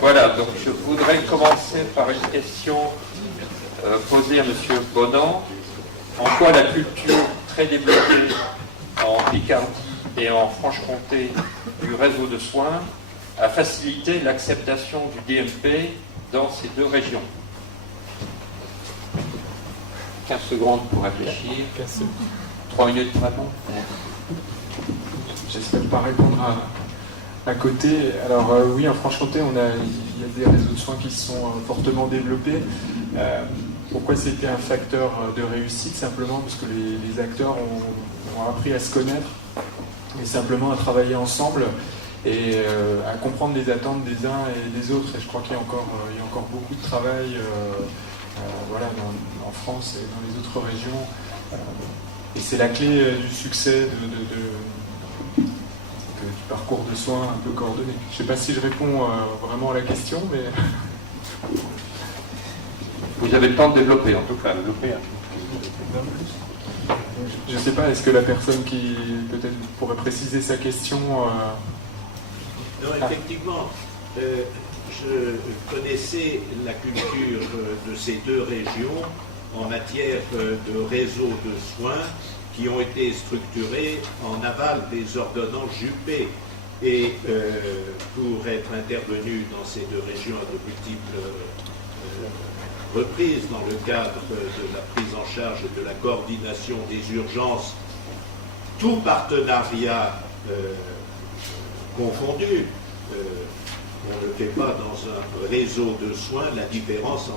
Voilà, donc je voudrais commencer par une question posée à M. Bonan. En quoi la culture très développée en Picardie et en Franche-Comté du réseau de soins a facilité l'acceptation du DMP dans ces deux régions? 15 secondes pour réfléchir. 3 minutes pour répondre. J'espère pas répondre à côté. Alors oui, en Franche-Comté, il y a des réseaux de soins qui sont fortement développés. Pourquoi c'était un facteur de réussite? Simplement parce que les acteurs ont appris à se connaître et simplement à travailler ensemble et à comprendre les attentes des uns et des autres. Et je crois qu'il y a encore beaucoup de travail voilà, en France et dans les autres régions. Et c'est la clé du succès du parcours de soins un peu coordonné. Je ne sais pas si je réponds vraiment à la question, mais... Vous avez le temps de développer, en tout cas. Je ne sais pas, est-ce que la personne qui peut-être pourrait préciser sa question... Non, effectivement, je connaissais la culture de ces deux régions en matière de réseaux de soins qui ont été structurés en aval des ordonnances Juppé. Et pour être intervenu dans ces deux régions à de multiples reprises dans le cadre de la prise en charge et de la coordination des urgences, tout partenariat confondu, on ne fait pas dans un réseau de soins la différence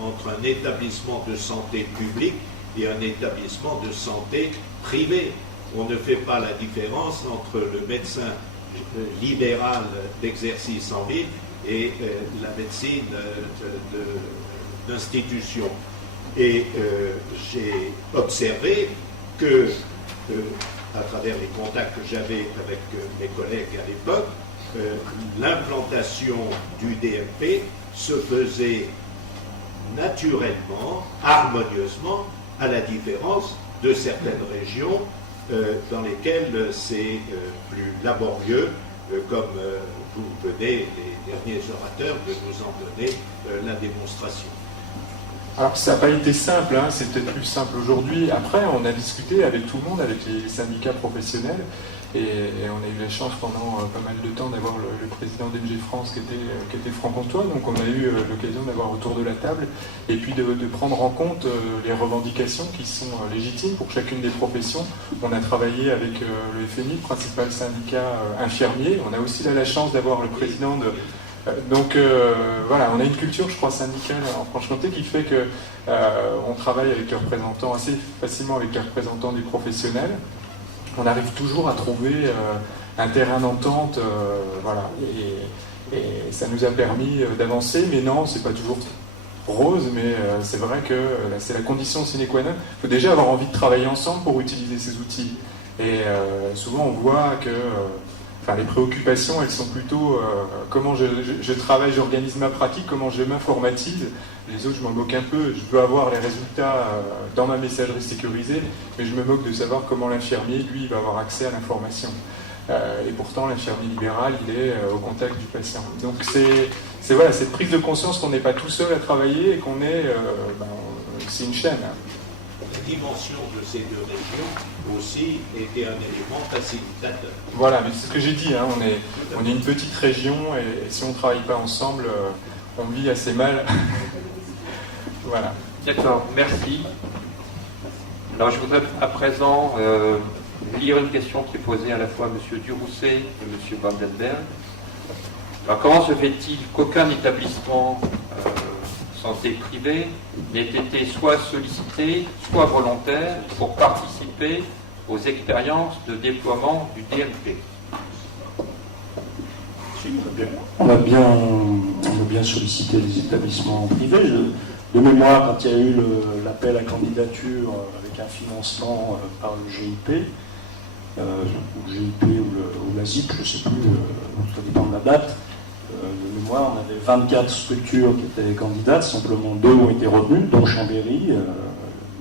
entre un établissement de santé public et un établissement de santé privé. On ne fait pas la différence entre le médecin libéral d'exercice en ville et la médecine d'institution. Et j'ai observé que, à travers les contacts que j'avais avec mes collègues à l'époque, l'implantation du DMP se faisait naturellement, harmonieusement, à la différence de certaines régions dans lesquelles c'est plus laborieux, comme vous venez, les derniers orateurs, de nous en donner la démonstration. Alors ça n'a pas été simple, hein, c'est peut-être plus simple aujourd'hui. Après, on a discuté avec tout le monde, avec les syndicats professionnels, et on a eu la chance pendant pas mal de temps d'avoir le président d'MG France qui était franc-comtois, donc on a eu l'occasion d'avoir autour de la table, et puis de prendre en compte les revendications qui sont légitimes pour chacune des professions. On a travaillé avec le FMI, le principal syndicat infirmier. On a aussi là la chance d'avoir le président de... Donc voilà, on a une culture, je crois, syndicale en Franche-Comté qui fait que on travaille avec les représentants, assez facilement avec les représentants des professionnels. On arrive toujours à trouver un terrain d'entente, voilà, et ça nous a permis d'avancer. Mais non, c'est pas toujours rose, mais c'est vrai que c'est la condition sine qua non. Il faut déjà avoir envie de travailler ensemble pour utiliser ces outils. Et souvent, on voit que les préoccupations, elles sont plutôt comment je travaille, j'organise ma pratique, comment je m'informatise. Les autres, je m'en moque un peu. Je veux avoir les résultats dans ma messagerie sécurisée, mais je me moque de savoir comment l'infirmier, lui, va avoir accès à l'information. Et pourtant, l'infirmier libéral, il est au contact du patient. Donc c'est voilà, cette prise de conscience qu'on n'est pas tout seul à travailler et qu'on est... c'est une chaîne. La dimension de ces deux régions aussi était un élément facilitateur. Voilà, mais c'est ce que j'ai dit, hein, on est une petite région et si on ne travaille pas ensemble, on vit assez mal. Voilà. D'accord, merci. Alors je voudrais à présent lire une question qui est posée à la fois à M. Durousset et M. Vandenberg. Alors comment se fait-il qu'aucun établissement santé privée n'ait été soit sollicité, soit volontaire pour participer aux expériences de déploiement du DMP? On a bien sollicité les établissements privés. De mémoire, quand il y a eu l'appel à candidature avec un financement par le GIP, ou la ZIP, je ne sais plus, ça dépend de la date, de mémoire, on avait 24 structures qui étaient candidates, simplement 2 ont été retenues, dont Chambéry,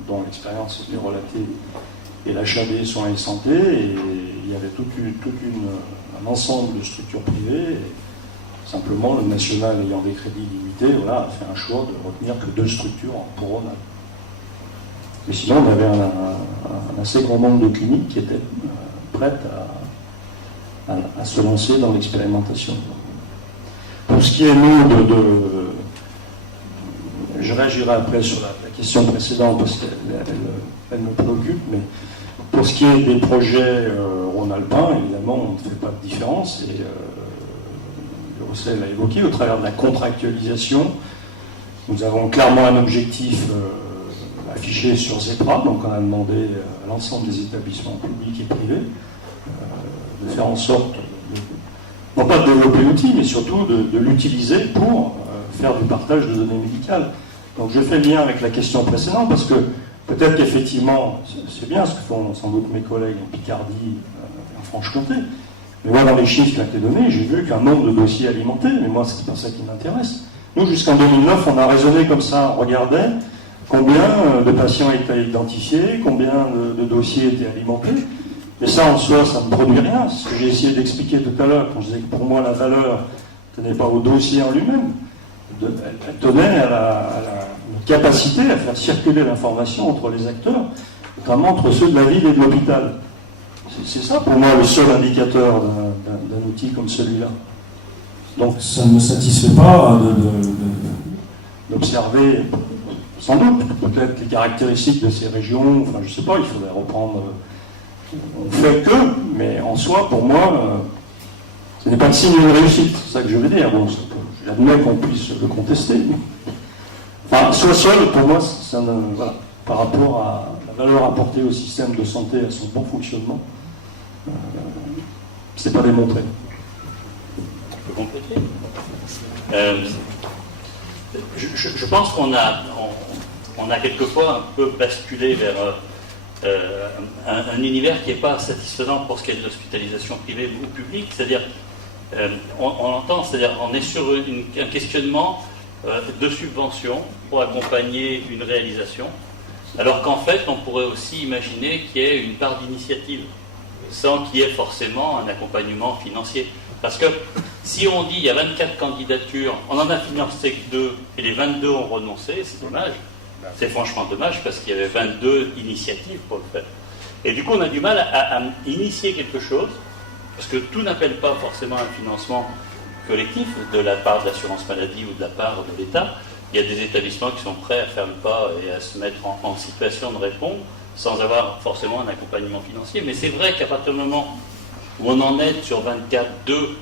dont l'expérience était relatée, et la HAB Soins et Santé, et il y avait un ensemble de structures privées. Simplement, le national ayant des crédits limités, voilà, a fait un choix de retenir que 2 structures pour Rhône-Alpes. Mais sinon, on avait un assez grand nombre de cliniques qui étaient prêtes à se lancer dans l'expérimentation. Pour ce qui est, nous, je réagirai après sur la question précédente parce qu'elle me préoccupe, mais pour ce qui est des projets rhône-alpins, évidemment, on ne fait pas de différence, et Roussel l'a évoqué, au travers de la contractualisation, nous avons clairement un objectif affiché sur ZEPRA, donc on a demandé à l'ensemble des établissements publics et privés de faire en sorte, non pas de développer l'outil, mais surtout de l'utiliser pour faire du partage de données médicales. Donc je fais le lien avec la question précédente, parce que peut-être qu'effectivement, c'est bien ce que font sans doute mes collègues en Picardie et en Franche-Comté, mais moi dans les chiffres qui ont été donnés, j'ai vu qu'un nombre de dossiers alimentés, mais moi c'est pas ça qui m'intéresse. Nous, jusqu'en 2009, on a raisonné comme ça, on regardait combien de patients étaient identifiés, combien de dossiers étaient alimentés. Mais ça, en soi, ça ne produit rien. C'est ce que j'ai essayé d'expliquer tout à l'heure, quand je disais que pour moi, la valeur ne tenait pas au dossier en lui-même. Elle tenait à la capacité à faire circuler l'information entre les acteurs, notamment entre ceux de la ville et de l'hôpital. C'est ça, pour moi, le seul indicateur d'un outil comme celui-là. Donc, ça ne me satisfait pas d'observer, sans doute, peut-être les caractéristiques de ces régions. Enfin, je ne sais pas, il faudrait reprendre... On fait que, mais en soi, pour moi, ce n'est pas le signe d'une réussite, c'est ça que je veux dire. Bon, j'admets qu'on puisse le contester. Enfin, soit seul, pour moi, ça ne, voilà, par rapport à la valeur apportée au système de santé, à son bon fonctionnement, c'est pas démontré. Je peux compléter. Je pense qu'on a quelquefois un peu basculé vers un univers qui n'est pas satisfaisant pour ce qui est de l'hospitalisation privée ou publique, c'est-à-dire on entend, c'est-à-dire on est sur un questionnement de subvention pour accompagner une réalisation, alors qu'en fait on pourrait aussi imaginer qu'il y ait une part d'initiative sans qu'il y ait forcément un accompagnement financier. Parce que si on dit il y a 24 candidatures, on en a financé que 2 et les 22 ont renoncé, c'est dommage. C'est franchement dommage parce qu'il y avait 22 initiatives pour le faire. Et du coup, on a du mal à initier quelque chose, parce que tout n'appelle pas forcément un financement collectif de la part de l'assurance maladie ou de la part de l'État. Il y a des établissements qui sont prêts à faire le pas et à se mettre en situation de répondre sans avoir forcément un accompagnement financier. Mais c'est vrai qu'à partir du moment où on en est sur 24, 2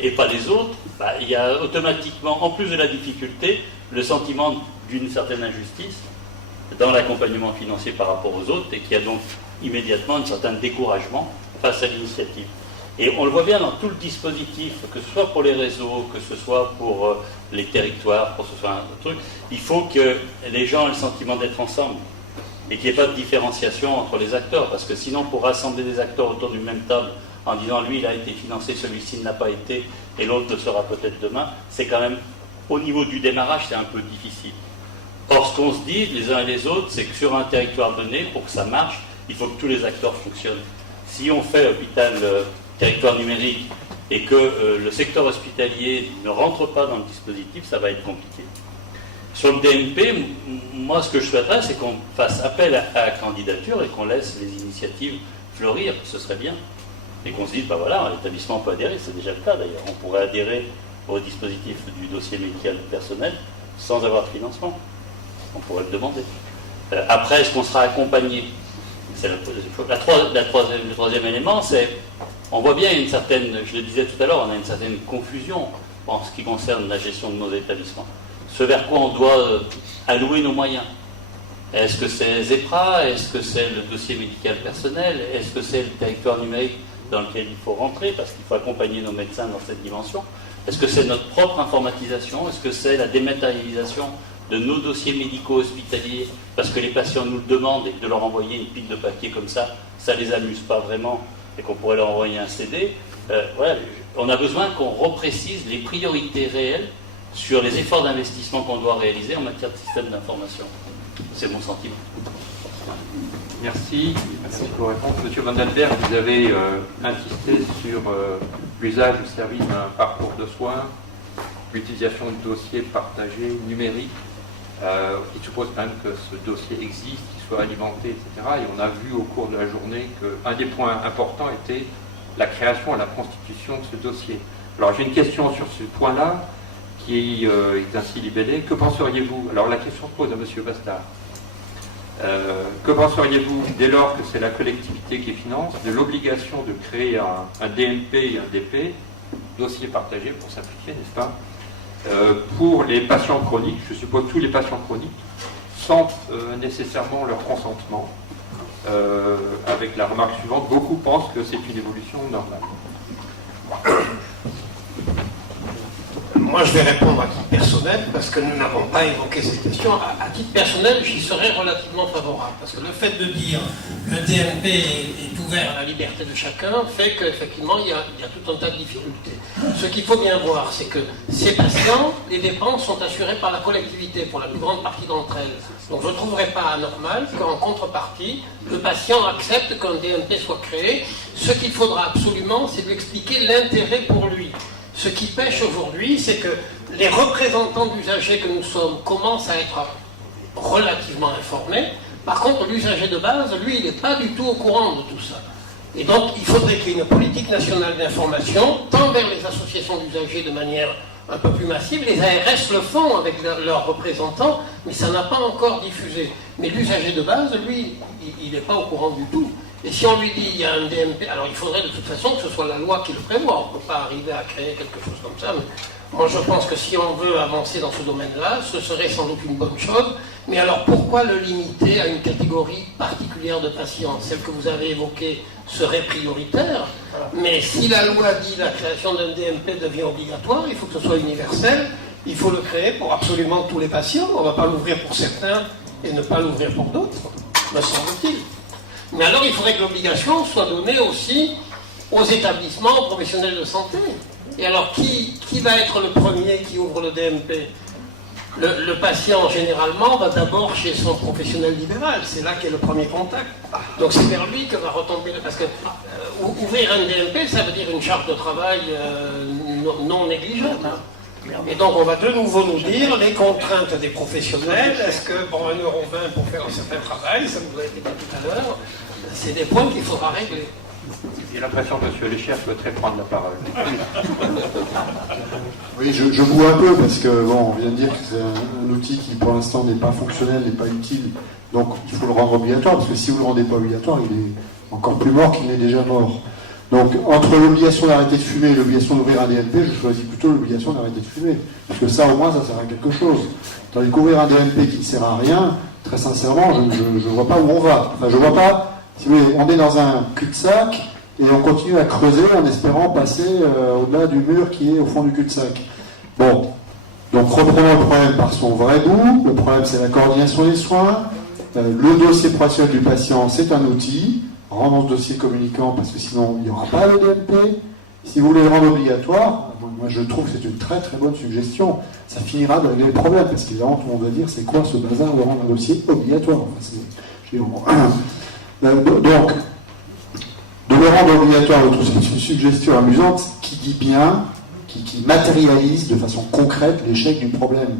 et pas les autres, il y a automatiquement, en plus de la difficulté, le sentiment d'une certaine injustice dans l'accompagnement financier par rapport aux autres et qui a donc immédiatement un certain découragement face à l'initiative. Et on le voit bien dans tout le dispositif, que ce soit pour les réseaux, que ce soit pour les territoires, pour que ce soit un truc, il faut que les gens aient le sentiment d'être ensemble et qu'il n'y ait pas de différenciation entre les acteurs, parce que sinon pour rassembler des acteurs autour d'une même table en disant lui il a été financé, celui-ci ne l'a pas été et l'autre le sera peut-être demain, c'est quand même, au niveau du démarrage, c'est un peu difficile. Or, ce qu'on se dit les uns et les autres, c'est que sur un territoire donné, pour que ça marche, il faut que tous les acteurs fonctionnent. Si on fait hôpital territoire numérique et que le secteur hospitalier ne rentre pas dans le dispositif, ça va être compliqué. Sur le DMP, moi ce que je souhaiterais, c'est qu'on fasse appel à la candidature et qu'on laisse les initiatives fleurir, ce serait bien. Et qu'on se dise, voilà, l'établissement peut adhérer, c'est déjà le cas d'ailleurs. On pourrait adhérer au dispositif du dossier médical personnel sans avoir de financement. On pourrait le demander. Après, est-ce qu'on sera accompagné? C'est le troisième élément, c'est, on voit bien une certaine, je le disais tout à l'heure, on a une certaine confusion en ce qui concerne la gestion de nos établissements. Ce vers quoi on doit allouer nos moyens. Est-ce que c'est ZEPRA? Est-ce que c'est le dossier médical personnel? Est-ce que c'est le territoire numérique dans lequel il faut rentrer parce qu'il faut accompagner nos médecins dans cette dimension? Est-ce que c'est notre propre informatisation? Est-ce que c'est la dématérialisation de nos dossiers médicaux hospitaliers parce que les patients nous le demandent et que de leur envoyer une pile de papier comme ça ne les amuse pas vraiment et qu'on pourrait leur envoyer un CD? Voilà, on a besoin qu'on reprécise les priorités réelles sur les efforts d'investissement qu'on doit réaliser en matière de système d'information. C'est mon sentiment. Merci. Merci pour la réponse. Monsieur Van Delbert, vous avez insisté sur l'usage du service d'un parcours de soins l'utilisation de dossiers partagés numériques. Il suppose quand même que ce dossier existe, qu'il soit alimenté, etc. Et on a vu au cours de la journée qu'un des points importants était la création et la constitution de ce dossier. Alors j'ai une question sur ce point-là qui est ainsi libellé. Que penseriez-vous? Alors la question se pose à M. Bastard. Que penseriez-vous, dès lors que c'est la collectivité qui finance, de l'obligation de créer un DMP et un DP, dossier partagé pour simplifier, n'est-ce pas, pour les patients chroniques, je suppose tous les patients chroniques, sans nécessairement leur consentement, avec la remarque suivante, beaucoup pensent que c'est une évolution normale. Moi, je vais répondre à titre personnel, parce que nous n'avons pas évoqué cette question. À titre personnel, j'y serais relativement favorable, parce que le fait de dire que le DMP est ouvert à la liberté de chacun fait qu'effectivement, il y a tout un tas de difficultés. Ce qu'il faut bien voir, c'est que ces patients, les dépenses sont assurées par la collectivité, pour la plus grande partie d'entre elles. Donc je ne trouverais pas anormal qu'en contrepartie, le patient accepte qu'un DMP soit créé. Ce qu'il faudra absolument, c'est lui expliquer l'intérêt pour lui. Ce qui pêche aujourd'hui, c'est que les représentants d'usagers que nous sommes commencent à être relativement informés. Par contre, l'usager de base, lui, il n'est pas du tout au courant de tout ça. Et donc, il faudrait qu'il y ait une politique nationale d'information, tant vers les associations d'usagers de manière un peu plus massive. Les ARS le font avec leurs représentants, mais ça n'a pas encore diffusé. Mais l'usager de base, lui, il n'est pas au courant du tout. Et si on lui dit il y a un DMP, alors il faudrait de toute façon que ce soit la loi qui le prévoit. On ne peut pas arriver à créer quelque chose comme ça. Mais moi je pense que si on veut avancer dans ce domaine-là, ce serait sans doute une bonne chose. Mais alors pourquoi le limiter à une catégorie particulière de patients? Celle que vous avez évoquée serait prioritaire. Mais si la loi dit la création d'un DMP devient obligatoire, il faut que ce soit universel. Il faut le créer pour absolument tous les patients. On ne va pas l'ouvrir pour certains et ne pas l'ouvrir pour d'autres, me semble-t-il. Mais alors, il faudrait que l'obligation soit donnée aussi aux établissements professionnels de santé. Et alors, qui va être le premier qui ouvre le DMP? Le patient, généralement, va d'abord chez son professionnel libéral. C'est là qu'est le premier contact. Donc, c'est vers lui que va retomber... Parce que ouvrir un DMP, ça veut dire une charge de travail non négligeable. Et donc, on va de nouveau nous dire les contraintes des professionnels. Est-ce que pour 1,20 € pour faire un certain travail, ça nous a été dit tout à l'heure, c'est des points qu'il faudra régler. J'ai l'impression que M. Lécher souhaiterait prendre la parole. Oui, je boue un peu parce que, bon, on vient de dire que c'est un outil qui, pour l'instant, n'est pas fonctionnel, n'est pas utile. Donc, il faut le rendre obligatoire, parce que si vous ne le rendez pas obligatoire, il est encore plus mort qu'il n'est déjà mort. Donc, entre l'obligation d'arrêter de fumer et l'obligation d'ouvrir un DMP, je choisis plutôt l'obligation d'arrêter de fumer. Parce que ça, au moins, ça sert à quelque chose. Tandis qu'ouvrir un DMP qui ne sert à rien, très sincèrement, je ne vois pas où on va. Enfin, je vois pas, si vous voulez, on est dans un cul-de-sac et on continue à creuser en espérant passer au-delà du mur qui est au fond du cul-de-sac. Bon, donc reprenons le problème par son vrai bout. Le problème, c'est la coordination des soins. Le dossier professionnel du patient, c'est un outil. Rendons ce dossier communicant parce que sinon il n'y aura pas le DMP. Si vous voulez le rendre obligatoire, moi je trouve que c'est une très très bonne suggestion. Ça finira de régler le problème parce qu'évidemment tout le monde va dire c'est quoi ce bazar de rendre un dossier obligatoire. Donc, de le rendre obligatoire, je trouve que c'est une suggestion amusante qui dit bien, qui matérialise de façon concrète l'échec du problème.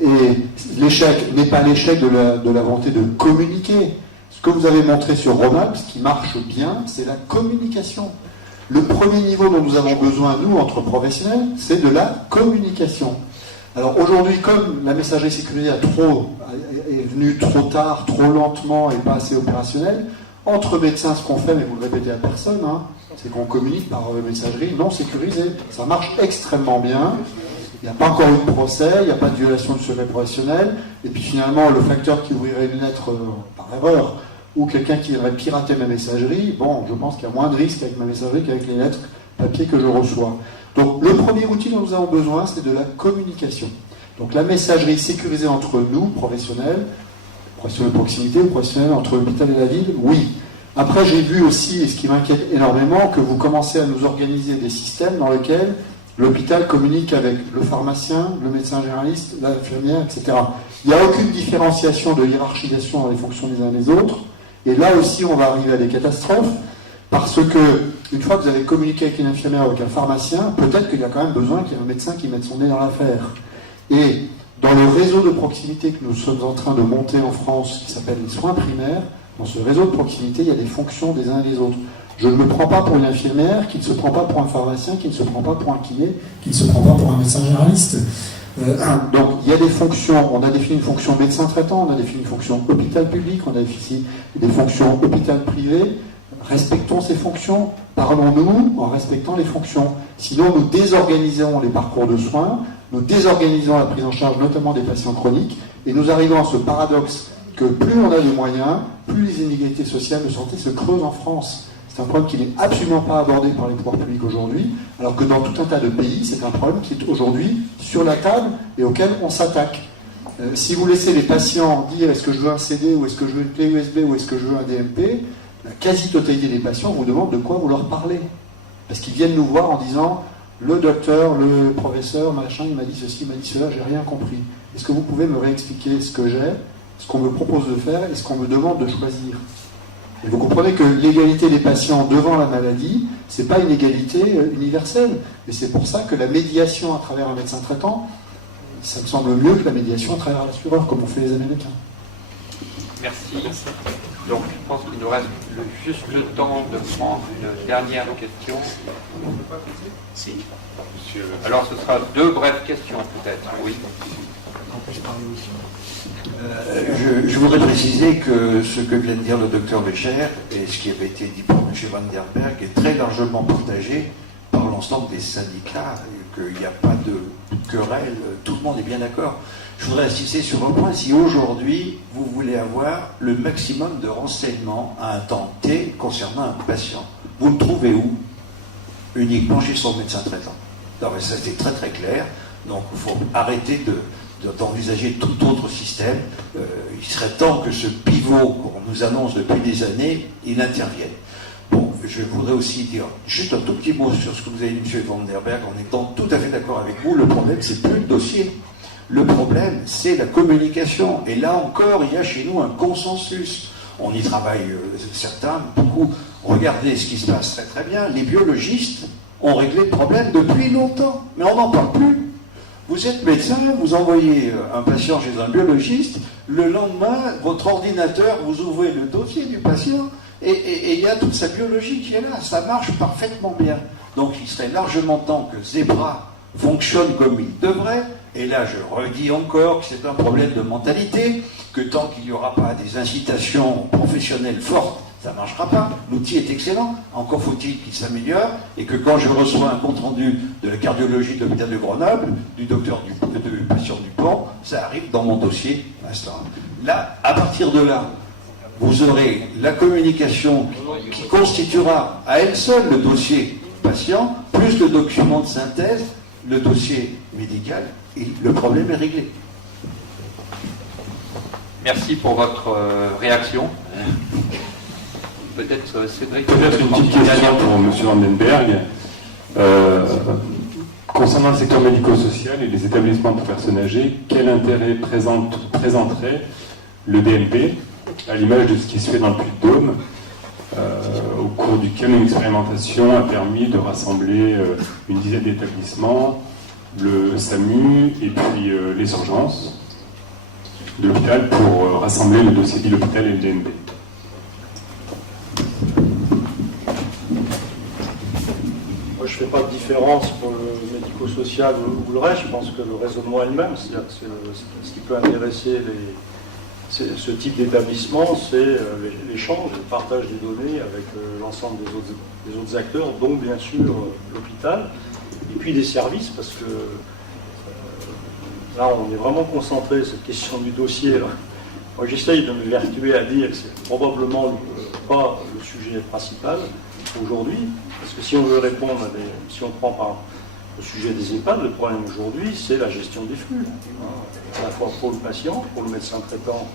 Et l'échec n'est pas l'échec de la volonté de communiquer. Ce que vous avez montré sur Rhône-Alpes, ce qui marche bien, c'est la communication. Le premier niveau dont nous avons besoin, nous, entre professionnels, c'est de la communication. Alors aujourd'hui, comme la messagerie sécurisée est venue trop tard, trop lentement et pas assez opérationnelle, entre médecins, ce qu'on fait, mais vous le répétez à personne, c'est qu'on communique par messagerie non sécurisée. Ça marche extrêmement bien. Il n'y a pas encore eu de procès, il n'y a pas de violation du secret professionnel. Et puis finalement, le facteur qui ouvrirait une lettre par erreur, ou quelqu'un qui viendrait pirater ma messagerie, bon, je pense qu'il y a moins de risques avec ma messagerie qu'avec les lettres papier que je reçois. Donc le premier outil dont nous avons besoin, c'est de la communication. Donc la messagerie sécurisée entre nous, professionnels de proximité ou professionnels entre l'hôpital et la ville, oui. Après, j'ai vu aussi, et ce qui m'inquiète énormément, que vous commencez à nous organiser des systèmes dans lesquels l'hôpital communique avec le pharmacien, le médecin généraliste, l'infirmière, etc. Il n'y a aucune différenciation de hiérarchisation dans les fonctions des uns des autres. Et là aussi, on va arriver à des catastrophes, parce que une fois que vous avez communiqué avec une infirmière ou avec un pharmacien, peut-être qu'il y a quand même besoin qu'il y ait un médecin qui mette son nez dans l'affaire. Et dans le réseau de proximité que nous sommes en train de monter en France, qui s'appelle les soins primaires, dans ce réseau de proximité, il y a des fonctions des uns et des autres. Je ne me prends pas pour une infirmière, qui ne se prend pas pour un pharmacien, qui ne se prend pas pour un kiné, qui ne se prend pas pour un médecin généraliste. Donc il y a des fonctions, on a défini une fonction médecin traitant, on a défini une fonction hôpital public, on a défini des fonctions hôpital privé. Respectons ces fonctions, parlons-nous en respectant les fonctions. Sinon nous désorganisons les parcours de soins, nous désorganisons la prise en charge notamment des patients chroniques, et nous arrivons à ce paradoxe que plus on a de moyens, plus les inégalités sociales de santé se creusent en France. C'est un problème qui n'est absolument pas abordé par les pouvoirs publics aujourd'hui, alors que dans tout un tas de pays, c'est un problème qui est aujourd'hui sur la table et auquel on s'attaque. Si vous laissez les patients dire est-ce que je veux un CD ou est-ce que je veux une clé USB ou est-ce que je veux un DMP, la quasi-totalité des patients vous demandent de quoi vous leur parlez. Parce qu'ils viennent nous voir en disant le docteur, le professeur, machin, il m'a dit ceci, il m'a dit cela, j'ai rien compris. Est-ce que vous pouvez me réexpliquer ce que j'ai, ce qu'on me propose de faire et ce qu'on me demande de choisir? Et vous comprenez que l'égalité des patients devant la maladie, ce n'est pas une égalité universelle. Et c'est pour ça que la médiation à travers un médecin traitant, ça me semble mieux que la médiation à travers l'assureur, comme ont fait les Américains. Merci. Donc je pense qu'il nous reste juste le temps de prendre une dernière question. Si. Monsieur. Alors ce sera 2 brèves questions peut-être. Oui. Je voudrais préciser que ce que vient de dire le docteur Bécher et ce qui avait été dit par M. Van der Berg est très largement partagé par l'ensemble des syndicats, qu'il n'y a pas de querelle, tout le monde est bien d'accord. Je voudrais insister sur un point, si aujourd'hui vous voulez avoir le maximum de renseignements à un temps T concernant un patient, vous le trouvez où? Uniquement chez son médecin traitant. Non, mais ça c'est très très clair, donc il faut arrêter d'envisager tout autre système. Il serait temps que ce pivot qu'on nous annonce depuis des années, il intervienne. Bon, je voudrais aussi dire juste un tout petit mot sur ce que vous avez dit, M. Van der Berg, en étant tout à fait d'accord avec vous. Le problème, c'est plus le dossier. Le problème, c'est la communication. Et là encore, il y a chez nous un consensus. On y travaille, certains, beaucoup. Regardez ce qui se passe très très bien. Les biologistes ont réglé le problème depuis longtemps, mais on n'en parle plus. Vous êtes médecin, vous envoyez un patient chez un biologiste, le lendemain, votre ordinateur, vous ouvrez le dossier du patient, et il y a toute sa biologie qui est là. Ça marche parfaitement bien. Donc il serait largement temps que Zebra fonctionne comme il devrait, et là je redis encore que c'est un problème de mentalité, que tant qu'il n'y aura pas des incitations professionnelles fortes, ça ne marchera pas. L'outil est excellent, encore faut-il qu'il s'améliore, et que quand je reçois un compte-rendu de la cardiologie de l'hôpital de Grenoble, du patient Dupont, ça arrive dans mon dossier instant. Là, à partir de là, vous aurez la communication qui constituera à elle seule le dossier patient, plus le document de synthèse, le dossier médical, et le problème est réglé. Merci pour votre réaction. Peut-être Cédric. Peut-être une petite question pour M. Vandenberg. Concernant le secteur médico-social et les établissements pour personnes âgées, quel intérêt présenterait le DMP, à l'image de ce qui se fait dans le Puy-de-Dôme, au cours duquel une expérimentation a permis de rassembler une dizaine d'établissements, le SAMU et puis les urgences de l'hôpital pour rassembler le dossier de l'hôpital et le DMP. Moi, je ne fais pas de différence pour le médico-social ou le reste. Je pense que le raisonnement est le même. C'est-à-dire que ce qui peut intéresser ce type d'établissement, c'est l'échange, le partage des données avec l'ensemble des autres acteurs, dont bien sûr l'hôpital, et puis des services, parce que là, on est vraiment concentré sur cette question du dossier. Là. Moi, j'essaye de me vertuer à dire que c'est probablement pas le sujet principal aujourd'hui, parce que si on veut répondre si on prend par le sujet des EHPAD, le problème aujourd'hui, c'est la gestion des flux, à la fois pour le patient, pour le médecin traitant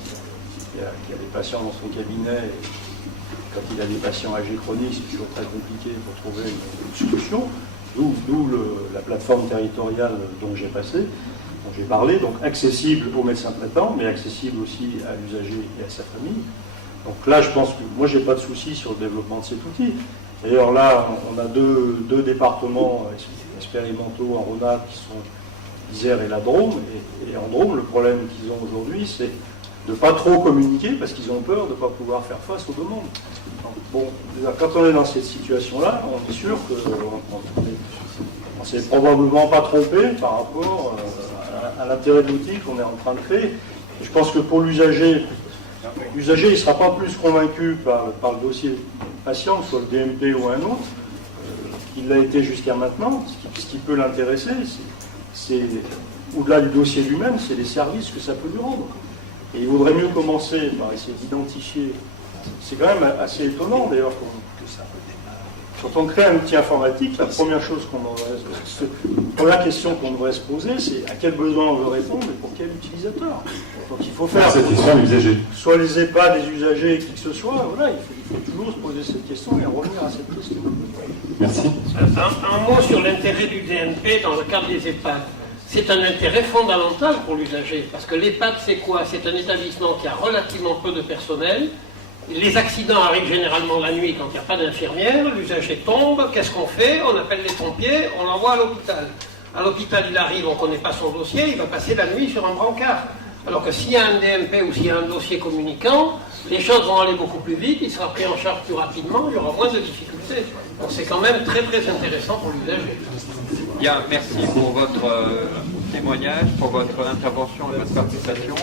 qui a des patients dans son cabinet, et quand il a des patients âgés chroniques, c'est toujours très compliqué pour trouver une solution, d'où la plateforme territoriale dont j'ai parlé, donc accessible au médecin traitant, mais accessible aussi à l'usager et à sa famille. Donc là, je pense que moi, je n'ai pas de souci sur le développement de cet outil. D'ailleurs là, on a deux départements expérimentaux en Rhône-Alpes qui sont l'Isère et la Drôme. Et en Drôme, le problème qu'ils ont aujourd'hui, c'est de ne pas trop communiquer parce qu'ils ont peur de ne pas pouvoir faire face aux demandes. Bon, quand on est dans cette situation-là, on est sûr qu'on s'est probablement pas trompé par rapport à l'intérêt de l'outil qu'on est en train de créer. Et je pense que pour l'usager, il ne sera pas plus convaincu par le dossier patient, soit le DMP ou un autre, qu'il l'a été jusqu'à maintenant. Ce qui peut l'intéresser, c'est au-delà du dossier lui-même, c'est les services que ça peut lui rendre. Et il vaudrait mieux commencer par essayer d'identifier. C'est quand même assez étonnant d'ailleurs quand on crée un outil informatique, la première question qu'on devrait se poser, c'est à quel besoin on veut répondre et pour quel utilisateur. Donc il faut faire satisfaire l'usager. Soit les EHPAD, les usagers, qui que ce soit, voilà, il faut toujours se poser cette question et revenir à cette question. Merci. Un mot sur l'intérêt du DMP dans le cadre des EHPAD. C'est un intérêt fondamental pour l'usager, parce que l'EHPAD, c'est quoi? C'est un établissement qui a relativement peu de personnel. Les accidents arrivent généralement la nuit quand il n'y a pas d'infirmière, l'usager tombe, qu'est-ce qu'on fait? On appelle les pompiers, on l'envoie à l'hôpital. À l'hôpital, il arrive, on ne connaît pas son dossier, il va passer la nuit sur un brancard. Alors que s'il y a un DMP ou s'il y a un dossier communicant, les choses vont aller beaucoup plus vite, il sera pris en charge plus rapidement, il y aura moins de difficultés. Donc c'est quand même très très intéressant pour l'usager. Bien, merci pour votre témoignage, pour votre intervention et votre participation.